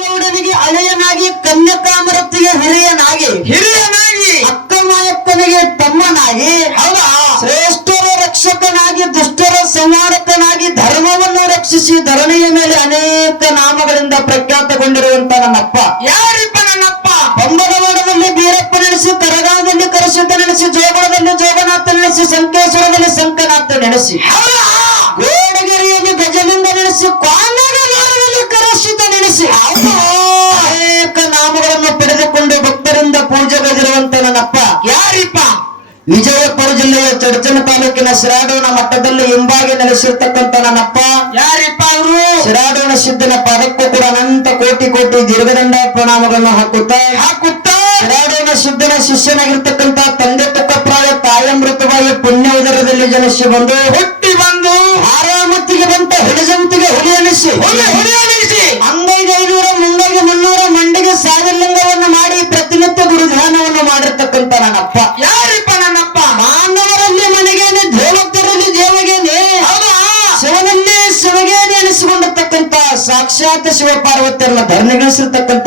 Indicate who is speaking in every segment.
Speaker 1: ಗೌಡನಿಗೆ ಅಳೆಯನಾಗಿ ಕನ್ಯಕಾಮರತಿಗೆ ಹಿರಿಯನಾಗಿ
Speaker 2: ಹಿರಿಯನಾಗಿ.
Speaker 1: ಅಕ್ಕ ಮಾಯಕ್ಕನಿಗೆ ತಮ್ಮನಾಗಿ
Speaker 2: ಹೌದಾ?
Speaker 1: ಶ್ರೇಷ್ಠರ ರಕ್ಷಕನಾಗಿ ದುಷ್ಟರ ಸಂಹಾರಕನಾಗಿ ಧರ್ಮವನ್ನು ರಕ್ಷಿಸಿ ಧರಣಿಯ ಮೇಲೆ ಅನೇಕ ನಾಮಗಳಿಂದ ಪ್ರಖ್ಯಾತಗೊಂಡಿರುವಂತ ನನ್ನಪ್ಪ.
Speaker 2: ಯಾರಿಪ್ಪ ನನ್ನಪ್ಪ?
Speaker 1: ಬಂಬಗವಾಡದಲ್ಲಿ ಬೀರಪ್ಪ ನೆನೆಸಿ ಕರಗಾಲದಲ್ಲಿ ಕರಸಿದ್ದ ನೆನೆಸಿ ಜೋಗಳದಲ್ಲಿ ಜೋಗನಾಥ ನೆನೆಸಿ ಸಂಕೇಶ್ವರದಲ್ಲಿ ಸಂಕನಾಥ ನೆನೆಸಿ.
Speaker 2: ಹೌದಾ?
Speaker 1: ವಿಜಯಪುರ ಜಿಲ್ಲೆಯ ಚಡ್ಚನ ತಾಲೂಕಿನ ಶಿರಾಡೋಣ ಮಟ್ಟದಲ್ಲಿ ಹಿಂಬಾಗಿ ನೆಲೆಸಿರ್ತಕ್ಕಂಥ ನನ್ನಪ್ಪ.
Speaker 2: ಯಾರಿಪ್ಪ ಅವರು
Speaker 1: ಶಿರಾಡೋಣ ಸಿದ್ದನ ಪಾದಕ್ಕೂ ಕೂಡ ಅನಂತ ಕೋಟಿ ಕೋಟಿ ದೀರ್ಘದಂಡ ಪ್ರಣಾಮಗಳನ್ನು ಹಾಕುತ್ತಾ
Speaker 2: ಹಾಕುತ್ತಾ?
Speaker 1: ಶಿರಾಡೋಣ ಸಿದ್ದನ ಶಿಷ್ಯನಾಗಿರ್ತಕ್ಕಂಥ ತಂದೆ ತುಕ್ಕಪ್ರಾಯ ತಾಯಮೃತವಾಗಿ ಪುಣ್ಯ ಉದರದಲ್ಲಿ ಜನಿಸಿ ಬಂದು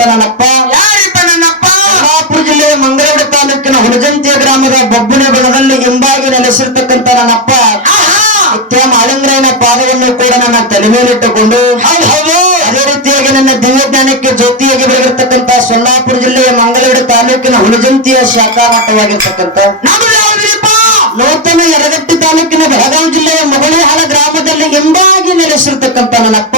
Speaker 1: ನನ್ನಪ್ಪ
Speaker 2: ಯಾರಿಪ್ಪ ನನ್ನಪ್ಪ?
Speaker 1: ಕೊಲ್ಹಾಪುರ ಜಿಲ್ಲೆಯ ಮಂಗಳೂರು ತಾಲೂಕಿನ ಹುಲಜಂತಿಯ ಗ್ರಾಮದ ಬಬ್ಬುನ ಬಣದಲ್ಲಿ ಹಿಂಬಾಗಿ ನೆಲೆಸಿರ್ತಕ್ಕಂತ ನನ್ನಪ್ಪ.
Speaker 2: ಆಹಾ!
Speaker 1: ನಿತ್ಯ ಮಾಳಿಂಗರಾಯನ ಪಾದವನ್ನು ಕೂಡ ನನ್ನ ತಲೆ ಮೇಲಿಟ್ಟುಕೊಂಡು ಅದೇ ರೀತಿಯಾಗಿ ನನ್ನ ದಿವ್ಯ ಜ್ಞಾನಕ್ಕೆ ಜ್ಯೋತಿಯಾಗಿ ಬೆಳಗಿರ್ತಕ್ಕಂಥ ಸೊಲ್ಲಾಪುರ ಜಿಲ್ಲೆಯ ಮಂಗಳೂರು ತಾಲೂಕಿನ ಹುಲಜಂತಿಯ ಶಾಖಾ ಮಠವಾಗಿರ್ತಕ್ಕಂಥ ನೂತನ ಯರಗಟ್ಟಿ ತಾಲೂಕಿನ ಬೆಳಗಾವಿ ಜಿಲ್ಲೆಯ ಮೊಗಲಿಹಾಳ ಗ್ರಾಮದಲ್ಲಿ ಹಿಂಬಾಗಿ ನೆಲೆಸಿರ್ತಕ್ಕಂತ ನನ್ನಪ್ಪ.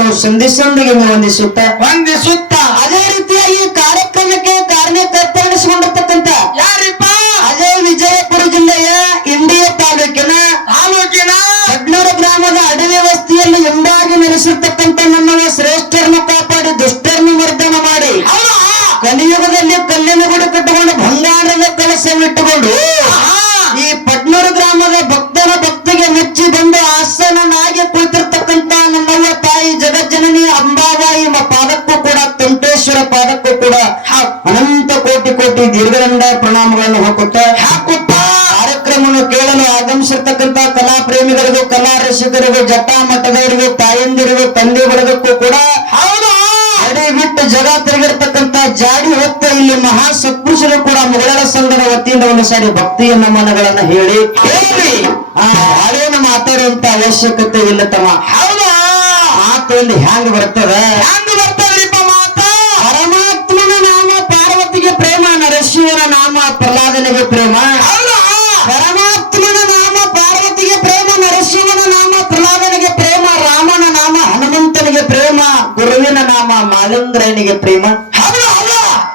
Speaker 1: ಮಾಳಿಂಗರಾಯನನ್ನು ಸಂಧಿಸೊಂದಿಗೆ ವಂದಿಸುತ್ತ
Speaker 2: ವಂದಿಸುತ್ತ.
Speaker 1: ಅದೇ ರೀತಿಯಾಗಿ ಕಾರ್ಯಕ್ರಮಕ್ಕೆ ಕಾರಣಕರ್ತರಿಸಿಕೊಂಡಿರ್ತಕ್ಕಂತ
Speaker 2: ಯಾರಿಪ್ಪ?
Speaker 1: ಅದೇ ವಿಜಯಪುರ ಜಿಲ್ಲೆಯ ಇಂಡಿಯ ತಾಲೂಕಿನ
Speaker 2: ತಾಲೂಕಿನ
Speaker 1: ಕಡ್ನೂರು ಗ್ರಾಮದ ಅಡಿ ವಸ್ತಿಯಲ್ಲಿ ಎಂಬಾಗಿ ನೆಲೆಸಿರ್ತಕ್ಕಂಥ ನಮ್ಮ ಶ್ರೇಷ್ಠರನ್ನು ಕಾಪಾಡಿ ದುಷ್ಟರನ್ನು ಮರ್ದನ ಮಾಡಿ ಕಲಿಯುಗದಲ್ಲಿ ಕಲ್ಲಿನ ಗುಡಿ ಕಟ್ಟಿಕೊಂಡು ಬಂಗಾರದ ಕಲಸವಿಟ್ಟುಕೊಂಡು ಕೋಟಿ ದೀರ್ಘದಂಡ ಪ್ರಣಾಮಗಳನ್ನು ಹಾಕುತ್ತಾ
Speaker 2: ಹಾಕುತ್ತಾ
Speaker 1: ಕಾರ್ಯಕ್ರಮವನ್ನು ಕೇಳಲು ಆಗಮಿಸಿರ್ತಕ್ಕಂಥ ಕಲಾ ಪ್ರೇಮಿಗಳಿಗೂ ಕಲಾ ರಸಿಕರಿಗೂ ಜಟಾ ಮಠದವರಿಗೂ ತಾಯಂದಿರಿಗೂ ತಂದೆ ಬಳಗಕ್ಕೂ ಕೂಡ
Speaker 2: ಹೌದಾ.
Speaker 1: ಬಿಟ್ಟು ಜಗ ತಿರುಗಿರ್ತಕ್ಕಂಥ ಜಾಡಿ ಹೊತ್ತ ಇಲ್ಲಿ ಮಹಾ ಸತ್ಪುರುಷರು ಕೂಡ ಮುಗಳ ಸಂಘದ ವತಿಯಿಂದ ಒಂದು ಸಾರಿ ಭಕ್ತಿಯ ನಮನಗಳನ್ನ ಹೇಳಿ
Speaker 2: ಹೇಳಿ.
Speaker 1: ಆ ಹಾಡೇನ ಮಾತಾಡುವಂತ ಅವಶ್ಯಕತೆ ಇಲ್ಲ ತಮ್ಮ.
Speaker 2: ಹೌದಾ.
Speaker 1: ಮಾತು ಇಲ್ಲಿ ಹ್ಯಾಂಗ ಬರ್ತದ?
Speaker 2: ಹೆಂಗ್ ಬರ್ತದ್ರಿಪ್ಪ?
Speaker 1: ಪ್ರಹ್ಲಾದನಿಗೆ ಪ್ರೇಮ? ಪರಮಾತ್ಮನ ನಾಮ ಪಾರ್ವತಿಗೆ ಪ್ರೇಮ ನರಸಿಂಹನ ನಾಮ ಪ್ರಹ್ಲಾದನಿಗೆ ಪ್ರೇಮ ರಾಮನ ನಾಮ ಹನುಮಂತನಿಗೆ ಪ್ರೇಮ ಗುರುವಿನ ನಾಮ ಮಾಲಂದ್ರನಿಗೆ ಪ್ರೇಮ.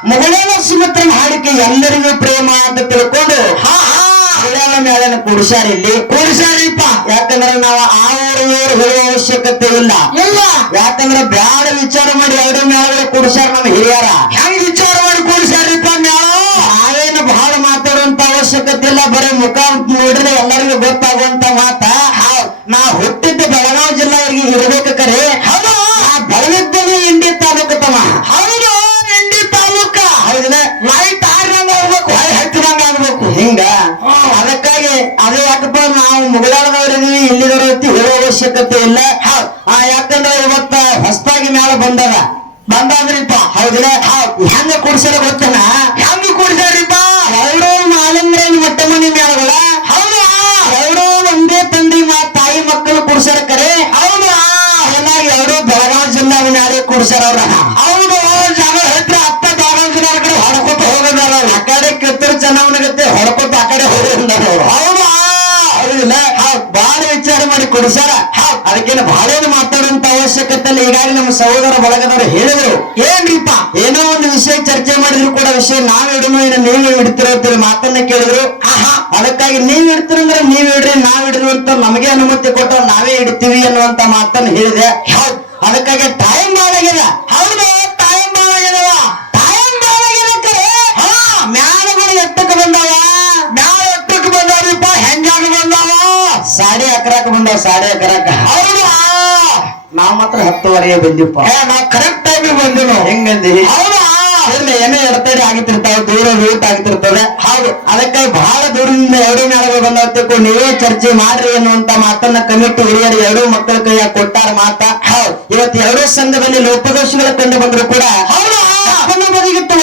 Speaker 1: ಮುಗಳೇನ ಸುಮಿತ್ರನ ಹಾಡಿಕೆ ಎಲ್ಲರಿಗೂ ಪ್ರೇಮ ಅಂತ ತಿಳ್ಕೊಂಡು
Speaker 2: ಹಾ
Speaker 1: ಮೇಳನ ಕೂಡಿಸ್ಯಾರ ಇಲ್ಲಿ.
Speaker 2: ಕೂರಿಸಾರಿಪ್ಪ
Speaker 1: ಯಾಕಂದ್ರೆ ನಾವು ಆ ಊರು ಇವ್ರು ಹೇಳುವ ಅವಶ್ಯಕತೆ ಇಲ್ಲ.
Speaker 2: ಇಲ್ಲ.
Speaker 1: ಯಾಕಂದ್ರೆ ಬ್ಯಾಡ ವಿಚಾರ ಮಾಡಿ ಎರಡು ಮೇಳಗಳು ಕೂಡಿಸ್ಯಾರ ನಮ್ಮ ಹಿರಿಯರ.
Speaker 2: ಹೆಂಗ್ ವಿಚಾರ ಮಾಡಿ ಕೂರಿಸಾರಿಪ್ಪ ಮ್ಯಾಳ
Speaker 1: ನಾವೇನು ಬಹಳ ಮಾತಾಡುವಂತ ಇಲ್ಲ ಬರೀ ಮುಖ ನೋಡಿದ್ರೆ ಎಲ್ಲರಿಗೂ ಗೊತ್ತಾಗುವಂತ ಮಾತ. ನಾ ಹುಟ್ಟಿದ್ದ ಬೆಳಗಾವಿ ಜಿಲ್ಲಾ ಇರಬೇಕು ಇರ್ಬೇಕು ಕರೆ.
Speaker 2: ಹೌದಾ.
Speaker 1: ನಾ ಬೆಳಗಿದ್ದೇನೆ ಇಂಡಿ ತಾಲೂಕು ತಮ್ಮ.
Speaker 2: ಹೌದು ಇಂಡಿ ತಾಲೂಕ.
Speaker 1: ಹೌದಿಲ್ಲ
Speaker 2: ಲೈಟ್ ಆರ್ದಂಗ ಆಗ್ಬೇಕು. ಹತ್ತಿದಂಗ ಆಗ್ಬೇಕು.
Speaker 1: ಹಿಂಗ? ಅದಕ್ಕಾಗಿ ಅದು ಯಾಕಪ್ಪ ನಾವು ಮುಗಳಾಡದವರಿದೀವಿ ಇಲ್ಲಿದವರು ಹೇಳೋ ಅವಶ್ಯಕತೆ ಇಲ್ಲ. ಆ ಯಾಕಂದ್ರೆ ಇವತ್ತ ಹೊಸದಾಗಿ ಮ್ಯಾಲ ಬಂದದ. ಬಂದಾದ್ರಿಪ್ಪ. ಹೌದಿಲ್ಲ ಹೆಂಗ ಕುಡ್ಸರ ಗೊತ್ತನ? ಮ್ಯಾಲೆ ಕುಡ್ಸರ ಅವ್ರ.
Speaker 2: ಅವನು ಜಾಗ ಹತ್ರ ಅತ್ತ ಬಾಗಂಜನ ಕಡೆ
Speaker 1: ಹೊಡ್ಕೊತ ಹೋಗಂದಾರ. ಆ ಕಡೆ ಕಿತ್ತೂರು ಚೆನ್ನಮ್ಮನಗತ್ತೆ ಹೊಡ್ಕೊತ ಆ ಕಡೆ ಹೋಗಂದಾರ ಅವ್ರು.
Speaker 2: ಅವನು
Speaker 1: ಹೌದಿಲ್ಲ ಬಾಳ ವಿಚಾರ ಮಾಡಿ ಕೊಡ್ಸ್ಯಾರ. ಅದಕ್ಕೇನು ಬಹಳ ಏನು ಮಾತಾಡುವಂತ ಅವಶ್ಯಕತೆ ಇಲ್ಲ ಈಗಾಗಲೇ ನಮ್ಮ ಸಹೋದರ ಬಳಗದವರು ಹೇಳಿದ್ರು.
Speaker 2: ಏನ್ರಿಪ್ಪ?
Speaker 1: ಏನೋ ಒಂದು ವಿಷಯ ಚರ್ಚೆ ಮಾಡಿದ್ರು ಕೂಡ ವಿಷಯ ನಾವ್ ಏನೋ ನೀವು ಇಡ್ತಿರೋ ಅಂತೇಳಿ ಮಾತನ್ನ ಕೇಳಿದ್ರು.
Speaker 2: ಆಹಾ.
Speaker 1: ಅದಕ್ಕಾಗಿ ನೀವ್ ಇಡ್ತಿರಂದ್ರೆ ನೀವ್ ಇಡ್ರಿ ನಾವ್ ಇಡ್ರಿ ಅಂತ ನಮಗೆ ಅನುಮತಿ ಕೊಟ್ಟ ನಾವೇ ಇಡ್ತೀವಿ ಅನ್ನುವಂತ ಮಾತನ್ನ ಹೇಳಿದೆ. ಅದಕ್ಕಾಗಿ ಅದಕ್ಕಾಗಿ ಆಗಿದೆ
Speaker 2: ಹೌದು ಬಾಳ ಆಗ್ಯದವ
Speaker 1: ಆಗಿದೆ
Speaker 2: ಹಾ
Speaker 1: ಮ್ಯಾಲಗಳು ಎಟ್ಟಕ್ಕೆ ಬಂದಾವ.
Speaker 2: ಮ್ಯಾಲ ಎತ್ತಕ್ಕೆ ಬಂದಾವ್ರಿಪ್ಪ ಹೆಂಜಾಗ ಬಂದಾವ.
Speaker 1: ಸಾಡಿ ಅಕರಾಕ ಬಂದಾವ ಸಾಡಿ ಅಕರಾಕ
Speaker 2: ಹೌದಾ
Speaker 1: ನಾವ್ ಮಾತ್ರ ಹತ್ತುವರೆಗೆ ಬಂದಿಪ್ಪ
Speaker 2: ನಾವು ಕರೆಕ್ಟ್ ಟೈಮಿಗೆ ನಾವು
Speaker 1: ಹೆಂಗಂದಿ?
Speaker 2: ಹೌದಾ
Speaker 1: ಇರ್ಲಿ ಏನೋ ಎಡತಡಿ ಆಗಿತಿರ್ತಾವ ದೂರ ರೂಟ್ ಆಗಿತಿರ್ತದೆ. ಹೌದು ಅದಕ್ಕೆ ಬಹಳ ದೂರದಿಂದ ಎರಡು ಮೇಳಗಳು ಬಂದಾವ ತಿಳ್ಕೊಂಡು ನೀವೇ ಚರ್ಚೆ ಮಾಡ್ರಿ ಅನ್ನುವಂತ ಮಾತನ್ನ ಕಮಿಟಿ ಹಿರಿಯರು ಎರಡು ಮಕ್ಕಳ ಕೈಯಾಗ ಕೊಟ್ಟಾರ ಮಾತ. ಹೌದು. ಇವತ್ತು ಎರಡೂ ಸಂಘದಲ್ಲಿ ಲೋಪದೋಷಗಳು ಕಂಡು ಬಂದ್ರು ಕೂಡ
Speaker 2: ಹೌದು.
Speaker 1: ಬದಿಗಿಟ್ಟು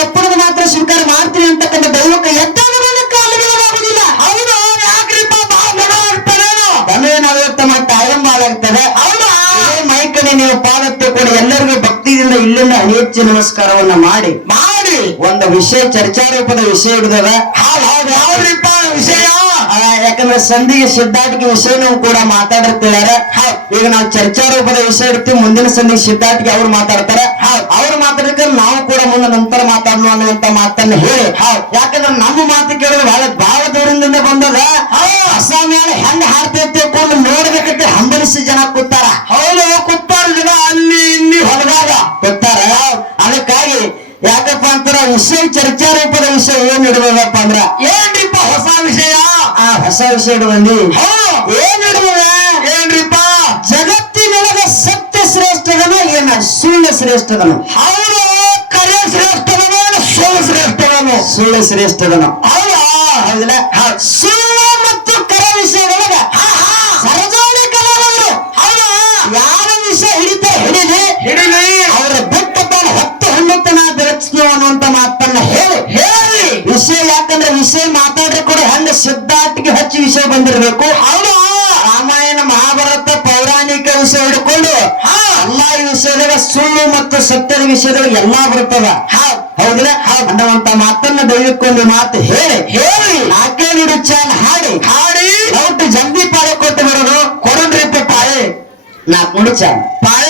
Speaker 1: ಭಕ್ತಿಯಿಂದ ಅನಿಯಚ್ಚ ನಮಸ್ಕಾರವನ್ನ ಮಾಡಿ
Speaker 2: ಮಾಡಿ.
Speaker 1: ಒಂದು ವಿಷಯ ಚರ್ಚಾರೂಪದ ವಿಷಯ ಹಿಡಿದದ
Speaker 2: ಯಾವ್ರಿಪ್ಪ ವಿಷಯ?
Speaker 1: ಯಾಕಂದ್ರೆ ಸಂಧಿಗೆ ಸಿದ್ಧಾಟಿಕೆ ವಿಷಯನೂ ಕೂಡ ಮಾತಾಡಿರ್ತಿದ್ದಾರೆ ಈಗ ನಾವು ಚರ್ಚಾರೂಪದ ವಿಷಯ ಇಡ್ತೀವಿ ಮುಂದಿನ ಸಂಧಿಗೆ ಸಿದ್ಧಾಟಿಕೆ ಅವ್ರು ಮಾತಾಡ್ತಾರೆ. ಅವ್ರು ಮಾತಾಡಕ್ಕೆ ನಾವು ಕೂಡ ಮುಂದೆ ನಂತರ ಮಾತಾಡೋಣ ಅನ್ನುವಂತ ಮಾತನ್ನ ಹೇಳಿ. ಯಾಕಂದ್ರೆ ನಮ್ಮ ಮಾತು ಕೇಳಿದ್ರೆ ಬಹಳ ಬಹಳ ದೂರದಿಂದ ಬಂದದ. ಅಸ್ಸಾಮಿಯಾಗ ಹೆಂಗ್ ಹಾಡ್ತೈತೆ? ಇಡ್ಬೋದಪ್ಪ ಅಂದ್ರ?
Speaker 2: ಏನ್ರಿಪ್ಪ ಹೊಸ ವಿಷಯ?
Speaker 1: ಆ ಹೊಸ ವಿಷಯ ಇಡುವಂದಿ ಏನ್ ಇಡುವ
Speaker 2: ಏನ್ರಿಪ್ಪ?
Speaker 1: ಜಗತ್ತಿನೊಳಗ ಸತ್ಯ ಶ್ರೇಷ್ಠದನ ಏನ ಸುಳ್ಳು ಶ್ರೇಷ್ಠದನು
Speaker 2: ಹೌದು. ಕರೆ ಶ್ರೇಷ್ಠದನ ಸುಳ್ಳು ಶ್ರೇಷ್ಠದನ
Speaker 1: ಸುಳ್ಳು ಶ್ರೇಷ್ಠದನು
Speaker 2: ಹೌದಾ.
Speaker 1: ವಿಷಯ ಮಾತಾಡ್ರೆ ಕೂಡ ಹೆಂಗ ಸಿದ್ಧಾರ್ಥಿಗೆ ಹಚ್ಚಿ ವಿಷಯ ಬಂದಿರಬೇಕು?
Speaker 2: ಹೌದಾ.
Speaker 1: ರಾಮಾಯಣ ಮಹಾಭಾರತ ಪೌರಾಣಿಕ ವಿಷಯ ಹಿಡ್ಕೊಂಡು
Speaker 2: ಹಾ.
Speaker 1: ಎಲ್ಲಾ ಈ ವಿಷಯದಾಗ ಸುಳ್ಳು ಮತ್ತು ಸತ್ಯದ ವಿಷಯದಾಗ ಎಲ್ಲಾ ಬರ್ತದ. ಹೌದಿಲ್ಲ? ಅನ್ನುವಂತ ಮಾತನ್ನ ದಯವಿಟ್ಟು ಮಾತು ಹೇಳಿ.
Speaker 2: ಹೇಳಿ.
Speaker 1: ಆಕೆ ನೀಡು ಚಾಲ್ ಹಾಡಿ.
Speaker 2: ಹಾಡಿ.
Speaker 1: ಒಟ್ಟು ಜಲ್ದಿ ಪಾಳೆ ಕೊಟ್ಟು ಬರೋದು. ಕೊಡೋಣ್ರಿ ಪಾಳೆ. ನಾ ನುಡಿ ಚಾಲ್
Speaker 2: ಪಾಳೆಗಳು